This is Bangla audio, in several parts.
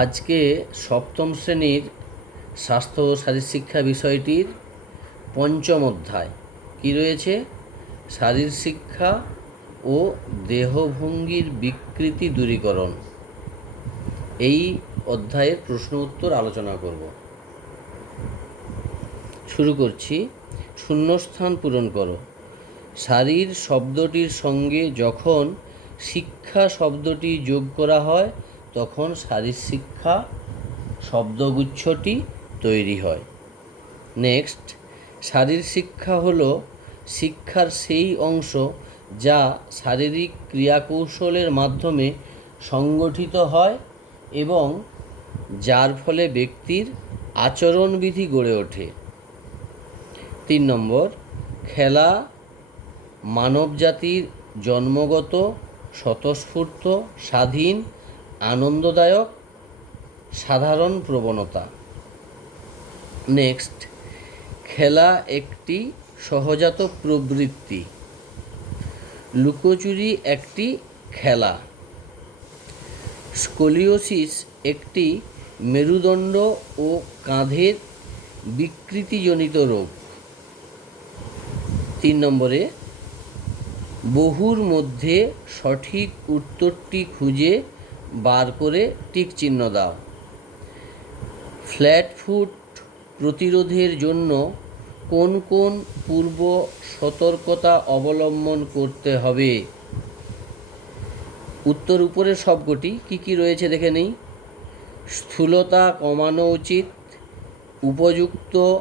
আজকে সপ্তম শ্রেণির স্বাস্থ্য ও শারীরশিক্ষা বিষয়টির পঞ্চম অধ্যায়। কী রয়েছে? শারীর শিক্ষা ও দেহভঙ্গির বিকৃতি দূরীকরণ। এই অধ্যায়ের প্রশ্ন উত্তর আলোচনা করব। শুরু করছি। শূন্যস্থান পূরণ করো। শারীর শব্দটির সঙ্গে যখন শিক্ষা শব্দটি যোগ করা হয় তখন শিক্ষা শব্দগুচ্ছটি তৈরি হয়। নেক্সট শারীর শিক্ষা হল শিক্ষার সেই অংশ যা শারীরিক ক্রিয়াকৌশলের মাধ্যমে সংগঠিত হয় এবং যার ফলে ব্যক্তির আচরণবিধি গড়ে ওঠে। তিন নম্বর, খেলা মানবজাতির জন্মগত, স্বতঃস্ফূর্ত, স্বাধীন আনন্দদায়ক, সাধারণ প্রবণতা। নেক্সট, খেলা একটি সহজাত প্রবৃত্তি। লুকোচুরি একটি খেলা। স্কোলিওসিস একটি মেরুদণ্ড ও কাঁধের বিকৃতিজনিত রোগ। তিন নম্বরে, বহুর মধ্যে সঠিক উত্তরটি খুঁজে বার করে টিক চিহ্ন দাও। ফ্ল্যাট ফুট প্রতিরোধের জন্য কোন কোন পূর্ব সতর্কতা অবলম্বন করতে হবে? উত্তর উপরের সবকটি কি কি রয়েছে দেখে নেই? স্থূলতা কমানো উচিত, উপযুক্ত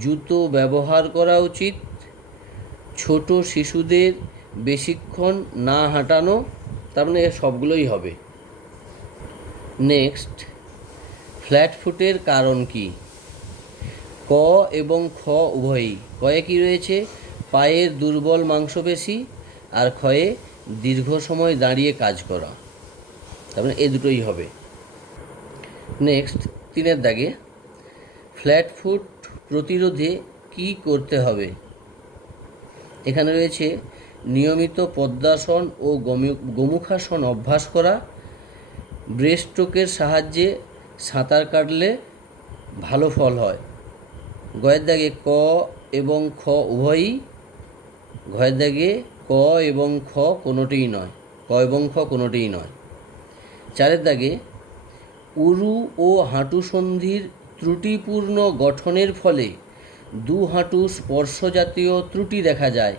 জুতো ব্যবহার করা উচিত, ছোট শিশুদের বেশিক্ষণ না হাঁটানো, তার মানে সবগুলোই হবে। নেক্সট ফ্ল্যাট ফুটের কারণ কি? ক এবং খ উভয়ই। কয়ে কি রয়েছে? পায়ের দুর্বল মাংসপেশি আর ক্ষয়ে দীর্ঘ সময় দাঁড়িয়ে কাজ করা। তার মানে এ দুটোই হবে। নেক্সট তিনের দাগে ফ্ল্যাট ফুট প্রতিরোধে কি করতে হবে? এখানে রয়েছে নিয়মিত পদ্মাসন ও গমি- গোমুখাসন অভ্যাস করা ব্রেস্ট্রোকের সাহায্যে সাঁতার কাটলে ভালো ফল হয়। গয়ের দাগে ক এবং খ উভয়ই, ঘয়ের দাগে ক এবং খ কোনোটিই নয়, ক এবং খ কোনোটিই নয়। চারের দাগে, উরু ও হাঁটু সন্ধির ত্রুটিপূর্ণ গঠনের ফলে দু হাঁটু স্পর্শজাতীয় ত্রুটি দেখা যায়।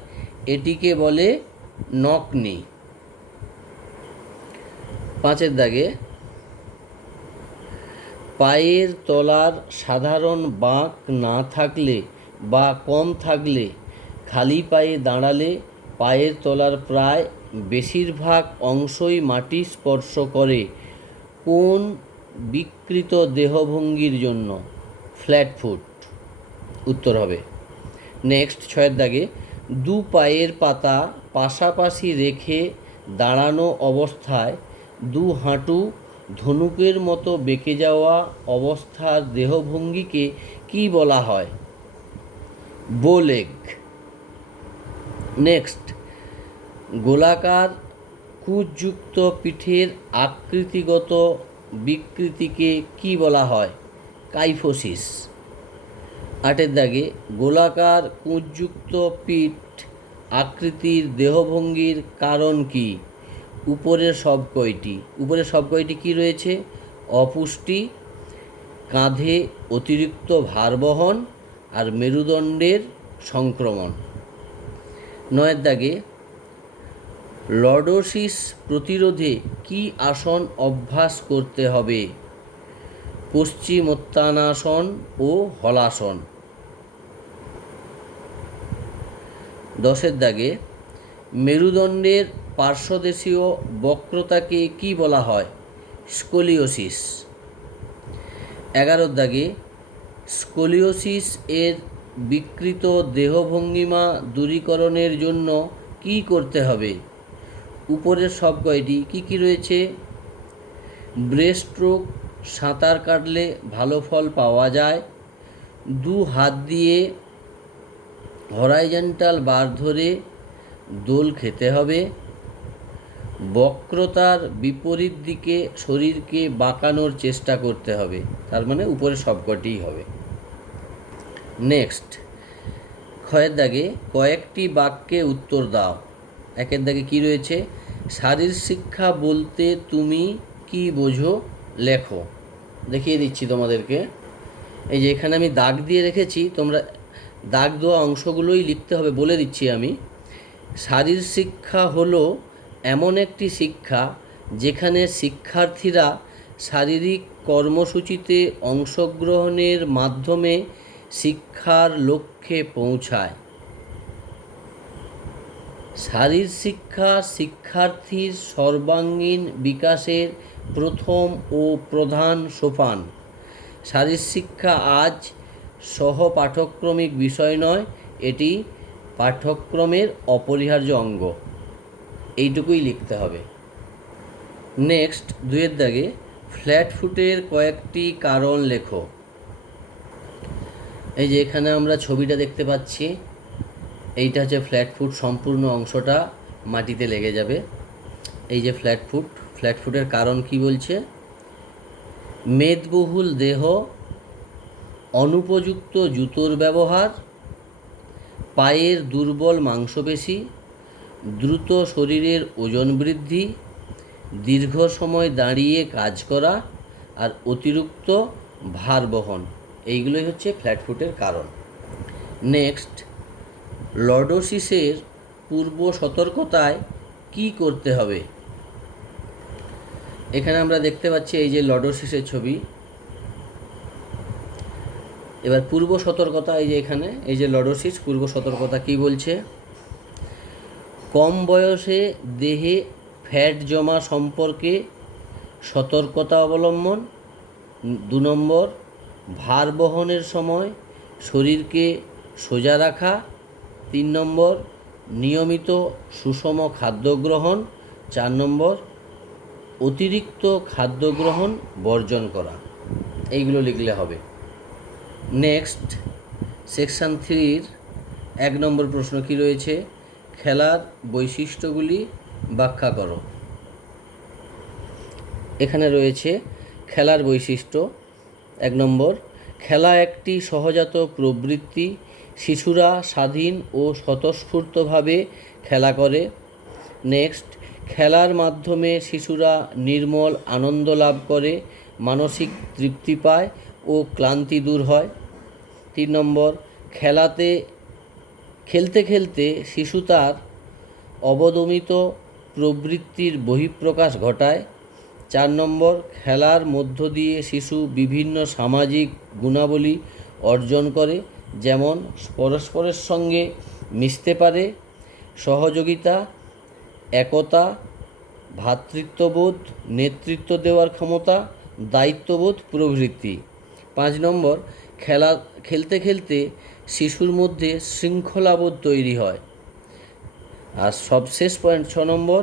এটিকে বলে নকনি পাঁচের দাগে, পায়ের তলার সাধারণ বাঁক না থাকলে বা কম থাকলে খালি পায়ে দাঁড়ালে পায়ের তলার প্রায় বেশিরভাগ অংশই মাটি স্পর্শ করে কোন বিকৃত দেহভঙ্গির জন্য? Flat foot. উত্তর হবে। নেক্সট ছয়ের দাগে, দু পায়ের পাতা পাশাপাশি রেখে দাঁড়ানো অবস্থায় দু হাঁটু ধনুকের মতো বেঁকে যাওয়া অবস্থার দেহভঙ্গিকে কি বলা হয়? Bowleg next. গোলাকার কুচযুক্ত পিঠের আকৃতিগত বিকৃতিকে কি বলা হয়? কাইফোসিস। আটের দাগে, গোলাকার কুঁজযুক্ত পিঠ আকৃতির দেহভঙ্গির কারণ কি? উপরের সব কয়টি? উপরের সব কয়টি কী রয়েছে? অপুষ্টি, কাঁধে অতিরিক্ত ভার বহন আর মেরুদণ্ডের সংক্রমণ। নয়ের দাগে, লর্ডোসিস প্রতিরোধে কি আসন অভ্যাস করতে হবে? পশ্চিমোত্তানাসন ও হলাসন। দশের দাগে, মেরুদণ্ডের পার্শ্বদেশীয় বক্রতাকে কি বলা হয়? স্কোলিওসিস। এগারোর দাগে, স্কোলিওসিস এর বিকৃত দেহভঙ্গিমা দূরীকরণের জন্য কি করতে হবে? উপরের সব কয়টি কী কী রয়েছে? ব্রেস্ট্রোক, সাঁতার কাটলে ভালো ফল পাওয়া যায়। দু হাত দিয়ে হরাইজেন্টাল বার ধরে দোল খেতে হবে। বক্রতার বিপরীত দিকে শরীরকে বাঁকানোর চেষ্টা করতে হবে। তার মানে উপরে সবকটিই হবে। নেক্সট ক্ষয়ের দাগে কয়েকটি বাক্যে উত্তর দাও। একের দাগে কি রয়েছে? শারীর শিক্ষা বলতে তুমি কি বোঝো? লেখো। দেখিয়ে দিচ্ছি তোমাদেরকে। এই যে এখানে আমি দাগ দিয়ে রেখেছি, তোমরা দাগ দেওয়া অংশগুলোই লিখতে হবে বলে দিচ্ছি আমি। শারীর শিক্ষা হলো এমন একটি শিক্ষা যেখানে শিক্ষার্থীরা শারীরিক কর্মসূচিতে অংশগ্রহণের মাধ্যমে শিক্ষার লক্ষ্যে পৌঁছায়। শারীর শিক্ষা শিক্ষার্থীর সর্বাঙ্গীন বিকাশের প্রথম ও প্রধান সোপান। শারীর শিক্ষা আজ সহ পাঠ্যক্রমিক বিষয় নয়, এটি পাঠ্যক্রমের অপরিহার্য অঙ্গ। এইটুকুই লিখতে হবে। নেক্সট দুয়ের দাগে ফ্ল্যাট ফুটের কয়েকটি কারণ লেখো। এই যে এখানে আমরা ছবিটা দেখতে পাচ্ছি, এইটা হচ্ছে ফ্ল্যাট ফুট সম্পূর্ণ অংশটা মাটিতে লেগে যাবে। এই যে ফ্ল্যাট ফুট ফ্ল্যাট ফুটের কারণ কি বলছে? মেদবহুল দেহ, অনুপযুক্ত জুতোর ব্যবহার, পায়ের দুর্বল মাংসপেশি দ্রুত শরীরের ওজন বৃদ্ধি, দীর্ঘ সময় দাঁড়িয়ে কাজ করা আর অতিরিক্ত ভার বহন, এইগুলোই হচ্ছে ফ্ল্যাটফুটের কারণ। নেক্সট লর্ডোসিসের পূর্ব সতর্কতায় কি করতে হবে? এখানে আমরা দেখতে পাচ্ছি এই যে লর্ডোসিসের ছবি। এবার পূর্ব সতর্কতা এই যে এখানে, এই যে লর্ডোসিস, পূর্ব সতর্কতা কি বলছে? কম বয়সে দেহে ফ্যাট জমা সম্পর্কে সতর্কতা অবলম্বন, দু নম্বর, ভার বহনের সময় শরীরকে সোজা রাখা, তিন নম্বর, নিয়মিত সুষম খাদ্য গ্রহণ, চার নম্বর, অতিরিক্ত খাদ্য গ্রহণ বর্জন করা। এইগুলো লিখলে হবে। নেক্সট সেকশান থ্রির এক নম্বর প্রশ্ন কি রয়েছে? খেলার বৈশিষ্ট্যগুলি ব্যাখ্যা করো। এখানে রয়েছে খেলার বৈশিষ্ট্য। এক নম্বর, খেলা একটি সহজাত প্রবৃত্তি। শিশুরা স্বাধীন ও স্বতঃস্ফূর্তভাবে খেলা করে। নেক্সট, খেলার মাধ্যমে শিশুরা নির্মল আনন্দ লাভ করে, মানসিক তৃপ্তি পায় ও ক্লান্তি দূর হয়। তিন নম্বর, খেলাতে খেলতে খেলতে শিশু তার অবদমিত প্রবৃত্তির বহিঃপ্রকাশ ঘটায়। চার নম্বর, খেলার মধ্য দিয়ে শিশু বিভিন্ন সামাজিক গুণাবলী অর্জন করে, যেমন পরস্পরের সঙ্গে মিশতে পারে, সহযোগিতা, একতা ভ্রাতৃত্ববোধ নেতৃত্ব দেওয়ার ক্ষমতা, দায়িত্ববোধ প্রভৃতি। পাঁচ নম্বর, খেলা, খেলতে খেলতে শিশুর মধ্যে শৃঙ্খলাবোধ তৈরি হয়। আর সবশেষ পয়েন্ট ছ নম্বর,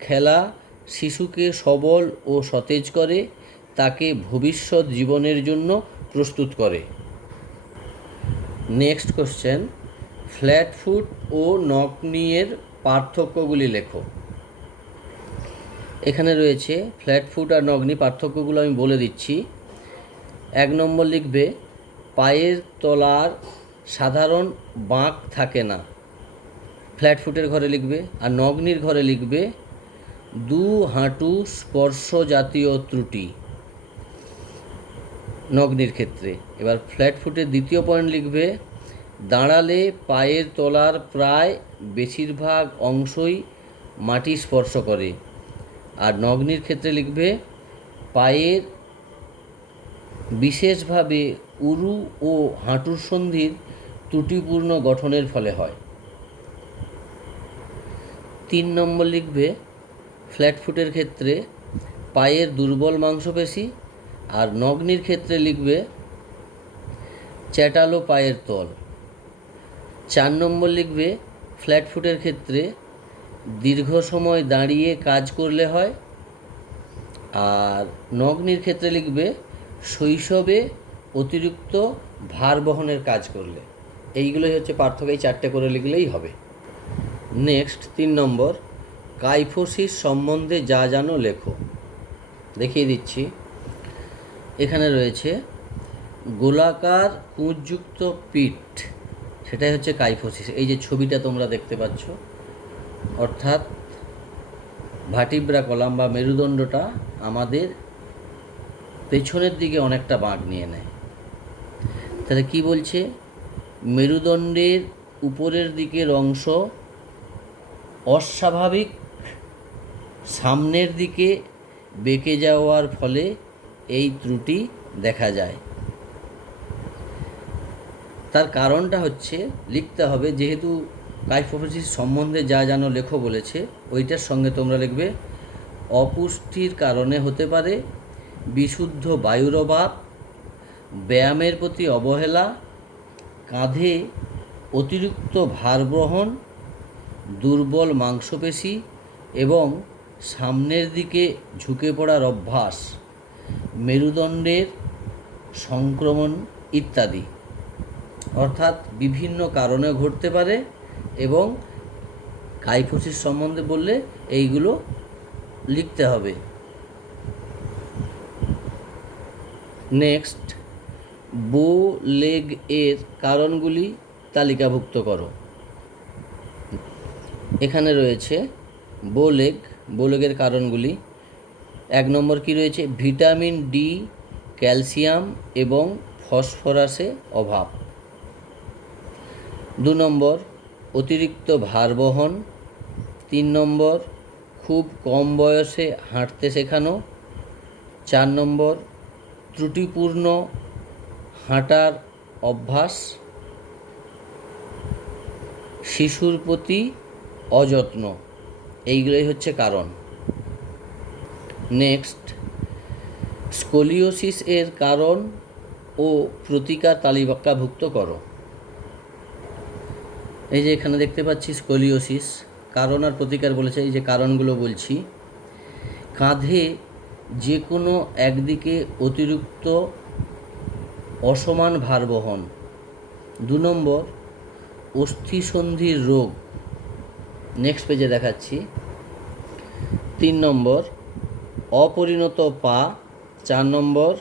খেলা শিশুকে সবল ও সতেজ করে, তাকে ভবিষ্যৎ জীবনের জন্য প্রস্তুত করে। নেক্সট কোশ্চেন ফ্ল্যাট ফুট ও নকনিয়ের পার্থক্যগুলি লেখো। এখানে রয়েছে ফ্ল্যাট ফুট আর নগ্নি পার্থক্যগুলো আমি বলে দিচ্ছি। এক নম্বর লিখবে, পায়ের তলার সাধারণ বাঁক থাকে না। ফ্ল্যাট ফুটের ঘরে লিখবে আর নগ্নির ঘরে লিখবে, দু হাঁটু স্পর্শ জাতীয় ত্রুটি। নগ্নির ক্ষেত্রে। এবার ফ্ল্যাট ফুটের দ্বিতীয় পয়েন্ট লিখবে, দাঁড়ালে পায়ের তলার প্রায় বেশিরভাগ অংশই মাটি স্পর্শ করে। আর নগ্নির ক্ষেত্রে লিখবে, পায়ের বিশেষভাবে উরু ও হাঁটুর সন্ধির ত্রুটিপূর্ণ গঠনের ফলে হয়। তিন নম্বর লিখবে, ফ্ল্যাট ফুটের ক্ষেত্রে পায়ের দুর্বল মাংসপেশি আর নগ্নির ক্ষেত্রে লিখবে, চ্যাটালো পায়ের তল। চার নম্বর লিখবে, ফ্ল্যাট ফুটের ক্ষেত্রে দীর্ঘ সময় দাঁড়িয়ে কাজ করলে হয়। আর নগ্নির ক্ষেত্রে লিখবে, শৈশবে অতিরিক্ত ভার বহনের কাজ করলে। এইগুলোই হচ্ছে পার্থক্য, এই চারটে করে লিখলেই হবে। নেক্সট তিন নম্বর, কাইফোসিস সম্বন্ধে যা জানো লেখো। দেখিয়ে দিচ্ছি। এখানে রয়েছে, গোলাকার কুঁজযুক্ত পিঠ, সেটাই হচ্ছে কাইফোসিস। এই যে ছবিটা তোমরা দেখতে পাচ্ছ, অর্থাৎ ভাটিব্রা কলাম বা মেরুদণ্ডটা আমাদের পেছনের দিকে অনেকটা বাঁক নিয়ে নেয়। তাহলে কি বলছে? মেরুদণ্ডের উপরের দিকের অংশ অস্বাভাবিক, সামনের দিকে বেঁকে যাওয়ার ফলে এই ত্রুটি দেখা যায়। তার কারণটা হচ্ছে, লিখতে হবে, যেহেতু কাইফোফিসিস সম্বন্ধে যা জানো লেখো বলেছে, ওইটার সঙ্গে তোমরা লিখবে, অপুষ্টির কারণে হতে পারে, বিশুদ্ধ বায়ুর অভাব, ব্যায়ামের প্রতি অবহেলা কাঁধে অতিরিক্ত ভার গ্রহণ দুর্বল মাংসপেশি এবং সামনের দিকে ঝুঁকে পড়ার অভ্যাস, মেরুদণ্ডের সংক্রমণ ইত্যাদি। অর্থাৎ বিভিন্ন কারণে ঘটতে পারে এবং কাইফোসিস সম্বন্ধে বললে এইগুলো লিখতে হবে। নেক্সট। বো লেগ এর কারণগুলি তালিকাভুক্ত করো। এখানে রয়েছে বো লেগ বো লেগের কারণগুলি। এক নম্বর কি রয়েছে? ভিটামিন ডি, ক্যালসিয়াম এবং ফসফরাসে অভাব। দু নম্বর, অতিরিক্ত ভার বহন। তিন নম্বর, খুব কম বয়সে হাঁটতে শেখানো। চার নম্বর, ত্রুটিপূর্ণ হাঁটার অভ্যাস শিশুর প্রতি অযত্ন, এইগুলোই হচ্ছে কারণ। নেক্সট স্কোলিওসিস এর কারণ ও প্রতিকার তালিকাভুক্ত করো। এই যে এখানে দেখতে পাচ্ছি স্কোলিওসিস কারণ আর প্রতিকার বলেছে, এই যে কারণগুলো বলছি। কাঁধে যে কোনো একদিকে অতিরিক্ত অসমান ভার বহন দু নম্বর, অস্থিসন্ধির রোগ। নেক্সট পেজে দেখাচ্ছি। তিন নম্বর, অপরিণত পা। চার নম্বর,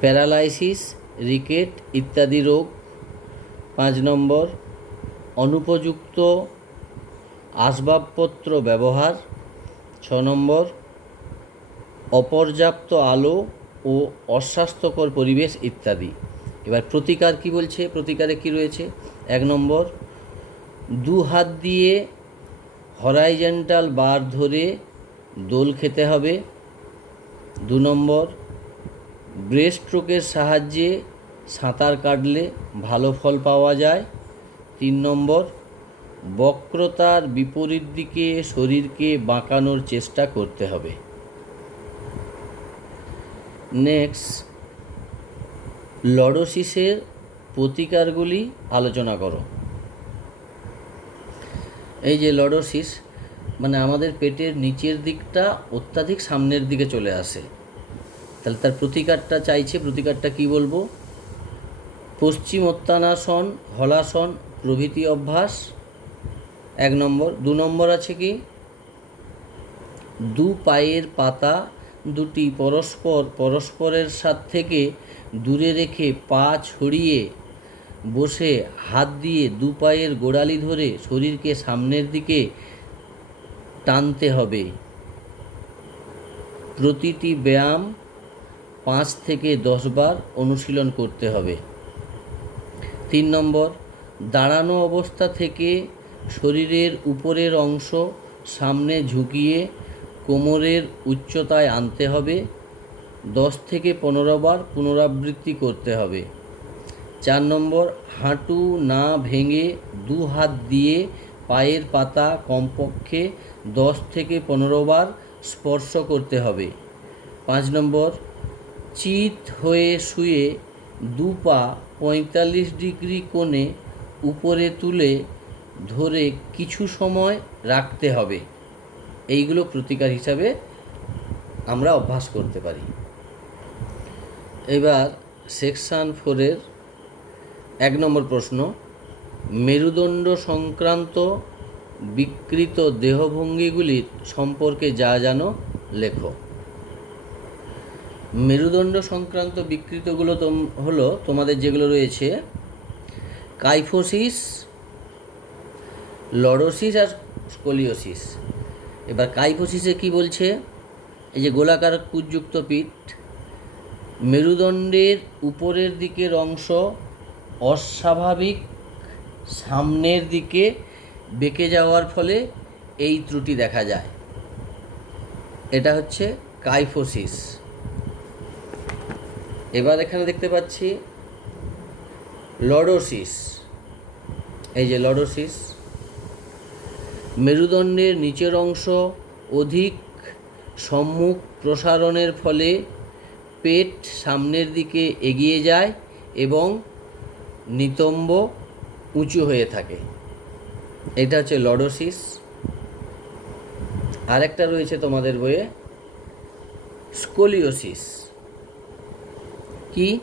প্যারালাইসিস, রিকেট ইত্যাদি রোগ। পাঁচ নম্বর, অনুপযুক্ত আসবাবপত্র ব্যবহার। ছ নম্বর, অপর্যাপ্ত আলো ও অস্বাস্থ্যকর পরিবেশ ইত্যাদি। এবার প্রতিকার কি বলছে? প্রতিকারে কি রয়েছে? এক নম্বর দু হাত দিয়ে হরাইজেন্টাল বার ধরে দোল খেতে হবে। দু নম্বর ব্রেস্ট স্ট্রোকের সাহায্যে সাঁতার কাটলে ভালো ফল পাওয়া যায়। তিন নম্বর, বক্রতার বিপরীত দিকে শরীরকে বাঁকানোর চেষ্টা করতে হবে। নেক্সট, লডোসিসের প্রতিকারগুলি আলোচনা করো। এই যে লডোসিস মানে আমাদের পেটের নিচের দিকটা অত্যাধিক সামনের দিকে চলে আসে। তাহলে তার প্রতিকারটা চাইছে, প্রতিকারটা কি বলব? পশ্চিম অত্যানাসন, হলাসন, প্রভৃতি অভ্যাস, এক নম্বর। দু নম্বর আছে কি? দু পায়ের পাতা দুটি পরস্পর পরস্পরের সাথ থেকে দূরে রেখে পা ছড়িয়ে বসে হাত দিয়ে দু পায়ের গোড়ালি ধরে শরীরকে সামনের দিকে টানতে হবে। প্রতিটি ব্যায়াম পাঁচ থেকে দশবার অনুশীলন করতে হবে। তিন নম্বর, দাঁড়ানো অবস্থা থেকে শরীরের উপরের অংশ সামনে ঝুঁকিয়ে কোমরের উচ্চতায় আনতে হবে। দশ থেকে পনেরো বার পুনরাবৃত্তি করতে হবে। চার নম্বর, হাঁটু না ভেঙে দু হাত দিয়ে পায়ের পাতা কমপক্ষে দশ থেকে পনেরো বার স্পর্শ করতে হবে। পাঁচ নম্বর, চিত হয়ে শুয়ে দু পা পঁয়তাল্লিশ ডিগ্রি কোণে উপরে তুলে ধরে কিছু সময় রাখতে হবে। এইগুলো প্রতিকার হিসাবে আমরা অভ্যাস করতে পারি। এবার সেকশান ফোরের এক নম্বর প্রশ্ন, মেরুদণ্ড সংক্রান্ত বিকৃত দেহভঙ্গিগুলির সম্পর্কে যা জানো, লেখো। মেরুদণ্ড সংক্রান্ত বিকৃতগুলো তোম, হলো তোমাদের যেগুলো রয়েছে, কাইফোসিস লডোসিস আর স্কোলিওসিস। এবার কাইফোসিসে কি বলছে? এই যে গোলাকার কুযুক্ত পিঠ, মেরুদণ্ডের উপরের দিকের অংশ অস্বাভাবিক, সামনের দিকে বেঁকে যাওয়ার ফলে এই ত্রুটি দেখা যায়। এটা হচ্ছে কাইফোসিস। এবার এখানে দেখতে পাচ্ছি লডোসিস। এই যে লডোসিস মেরুদণ্ডের নিচের অংশ অধিক সম্মুখ প্রসারণের ফলে পেট সামনের দিকে এগিয়ে যায় এবং নিতম্ব উঁচু হয়ে থাকে। এটা হচ্ছে লডোসিস। আরেকটা রয়েছে তোমাদের বইয়ে, স্কোলিওসিস। কি?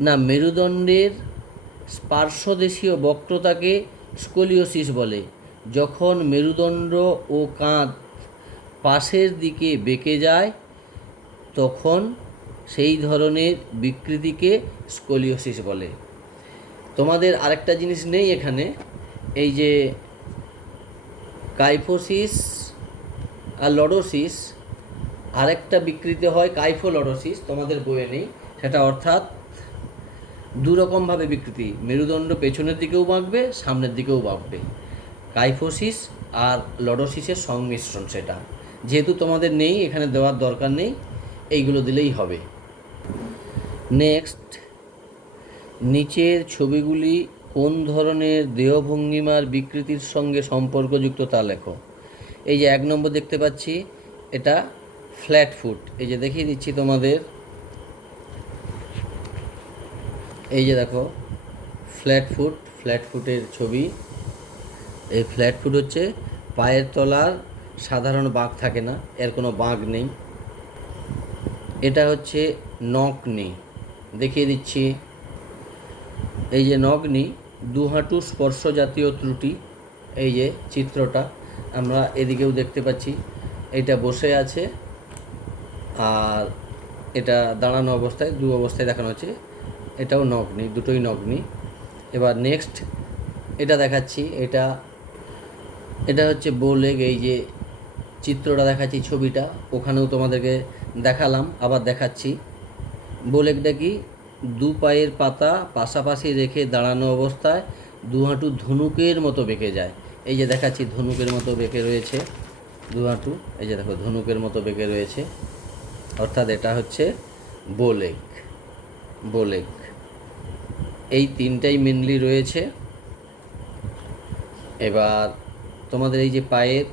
না, মেরুদণ্ডের পার্শ্বদেশীয় বক্রতাকে স্কোলিওসিস বলে। যখন মেরুদণ্ড ও কাঁধ পাশের দিকে বেঁকে যায়, তখন সেই ধরনের বিকৃতিকে স্কোলিওসিস বলে। তোমাদের আরেকটা জিনিস নেই এখানে, এই যে কাইফোসিস আর লডোসিস আরেকটা বিকৃতি হয় কাইফোলডোসিস তোমাদের বইয়ে নেই, সেটা অর্থাৎ দুরকমভাবে বিকৃতি। মেরুদণ্ড পেছনের দিকেও বাঁকবে, সামনের দিকেও বাঁকবে। কাইফোসিস আর লডোসিসের সংমিশ্রণ সেটা। যেহেতু তোমাদের নেই, এখানে দেওয়ার দরকার নেই, এইগুলো দিলেই হবে। নেক্সট নিচের ছবিগুলি কোন ধরনের দেহভঙ্গিমার বিকৃতির সঙ্গে সম্পর্কযুক্ত তা লেখো। এই যে এক নম্বর দেখতে পাচ্ছি, এটা ফ্ল্যাট ফুট এই যে দেখিয়ে দিচ্ছি তোমাদের। এই যে দেখো ফ্ল্যাট ফুট ফ্ল্যাট ফুটের ছবি। এই ফ্ল্যাট ফুট হচ্ছে, পায়ের তলার সাধারণ বাঁক থাকে না, এর কোনো বাঁক নেই। এটা হচ্ছে নকনি। দেখিয়ে দিচ্ছি। এই যে নগ্নি দু হাঁটু স্পর্শ জাতীয় ত্রুটি, এই যে চিত্রটা, আমরা এদিকেও দেখতে পাচ্ছি। এটা বসে আছে, আর এটা দাঁড়ানো অবস্থায়, দু অবস্থায় দেখানো হচ্ছে। এটাও নগ্নি দুটোই নগ্নি এবার নেক্সট এটা দেখাচ্ছি। এটা এটা হচ্ছে বোলেগ এই যে চিত্রটা দেখাচ্ছি ছবিটা, ওখানেও তোমাদেরকে দেখালাম, আবার দেখাচ্ছি। বোলেগটা কি? দু পায়ের পাতা পাশাপাশি রেখে দাঁড়ানো অবস্থায় দু হাঁটু ধনুকের মতো বেঁকে যায়। এই যে দেখাচ্ছি, ধনুকের মতো বেঁকে রয়েছে। দু হাঁটু, এই যে দেখো, ধনুকের মতো বেঁকে রয়েছে। অর্থাৎ এটা হচ্ছে বোলেগ বোলেগ এই তিনটাই মেনলি রয়েছে। এবার তোমাদের এই যে পায়ের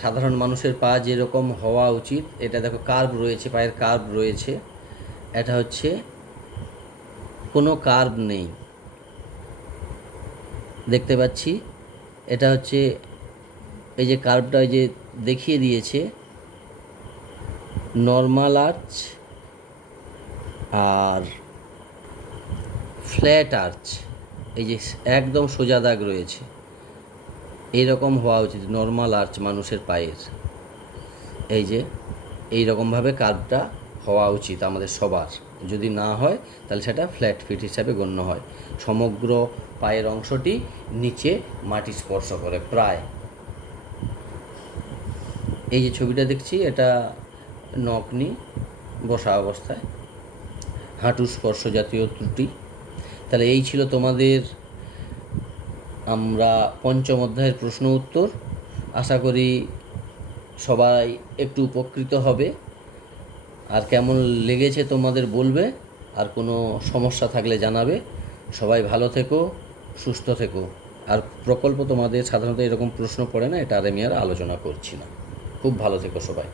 সাধারণ মানুষের পা যেরকম হওয়া উচিত, এটা দেখো কার্ভ রয়েছে, পায়ের কার্ভ রয়েছে। এটা হচ্ছে কোনো কার্ভ নেই। দেখতে পাচ্ছি, এটা হচ্ছে এই যে কার্ভটা যে দেখিয়ে দিয়েছে, নর্মাল আর্চ আর ফ্ল্যাট আর্চ। এই যে একদম সোজা দাগ রয়েছে। এইরকম হওয়া উচিত নর্মাল আর্চ মানুষের পায়ের। এই যে এই রকমভাবে কার্ভটা হওয়া উচিত আমাদের সবার। যদি না হয়, তাহলে সেটা ফ্ল্যাট ফিট হিসাবে গণ্য হয়। সমগ্র পায়ের অংশটি নিচে মাটি স্পর্শ করে, প্রায়। এই যে ছবিটা দেখছি, এটা নকনি বসা অবস্থায়। হাঁটু স্পর্শ জাতীয় ত্রুটি। তাহলে এই ছিল তোমাদের আমরা পঞ্চম অধ্যায়ের প্রশ্ন উত্তর। আশা করি সবাই একটু উপকৃত হবে। আর কেমন লেগেছে তোমাদের বলবে, আর কোনো সমস্যা থাকলে জানাবে। সবাই ভালো থেকো, সুস্থ থেকো। আর প্রকল্প তোমাদের সাধারণত এরকম প্রশ্ন পড়ে না, এটা আর আমি আর আলোচনা করছি না। খুব ভালো থেকো সবাই।